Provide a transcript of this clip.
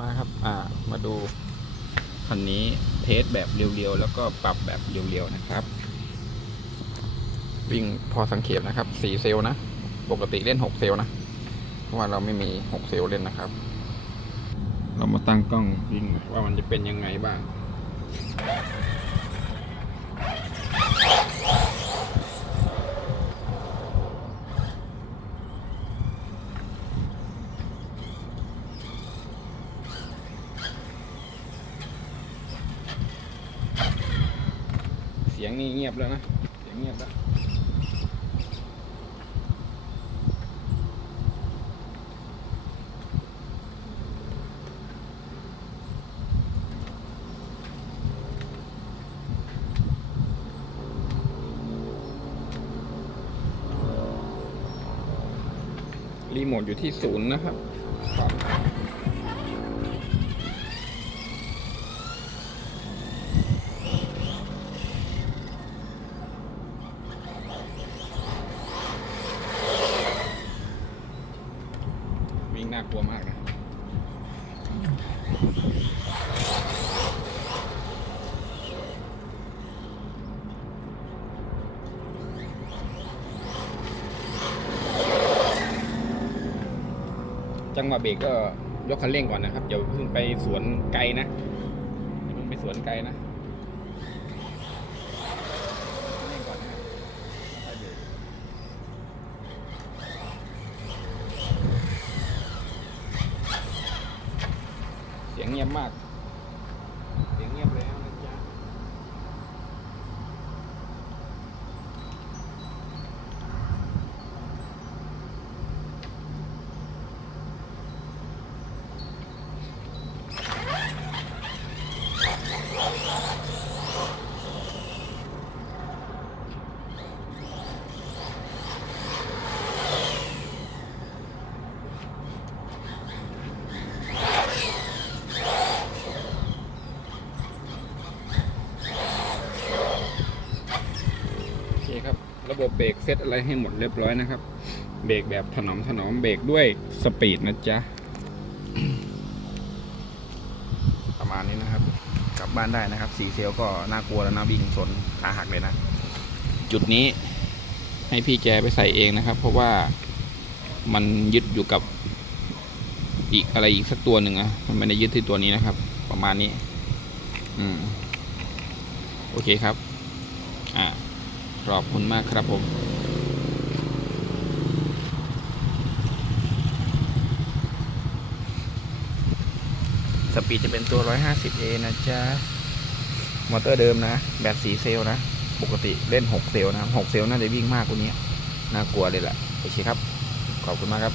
มาครับ อ่า มาดูคันนี้เทสแบบเรียวๆ แล้วก็ปรับแบบเรียวๆ นะครับ วิ่งพอสังเกตนะครับ4เซลล์นะ ปกติเล่น6เซลล์นะ เพราะว่าเราไม่มี6เซลล์เล่นนะครับ เรามาตั้งกล้องวิ่งหน่อยว่ามันจะเป็นยังไงบ้าง เสียงนี่เงียบแล้วนะ เสียงเงียบแล้วรีโมทอยู่ที่ศูนย์นะครับครับวิ่ง น่ากลัวมากนะจังหวะเบรกก็ยกคันเร่งก่อนนะครับอย่าเพิ่งไปสวนไกลนะเพิ่งไปสวนไกลนะเร่งก่อนนะครับค่อยเบรกเสียงเงียบมาก เสียงเงียบแล้วนะจ๊ะ โอเคครับ ระบบเบรกเซตอะไรให้หมดเรียบร้อยนะครับ เบรกแบบถนอมถนอมเบรกด้วยสปีดนะจ๊ะ ประมาณนี้นะครับ กลับบ้านได้นะครับสีเซลก็น่ากลัวแล้วนะวิ่งชนขาหักเลยนะ จุดนี้ให้พี่แกไปใส่เองนะครับ เพราะว่ามันยึดอยู่กับอีกอะไรอีกสักตัวหนึ่งอะมันไม่ได้ยึดที่ตัวนี้นะครับ ประมาณนี้ อืม โอเคครับ อ่า ขอบคุณมากครับผมสปีดจะเป็นตัว 150A นะจ๊ะ มอเตอร์เดิมนะ แบตสีเซลนะ ปกติเล่น 6 เซลนะ 6 เซลน่าจะวิ่งมากกว่านี้ น่ากลัวเลยแหละ โอเคครับ ขอบคุณมากครับ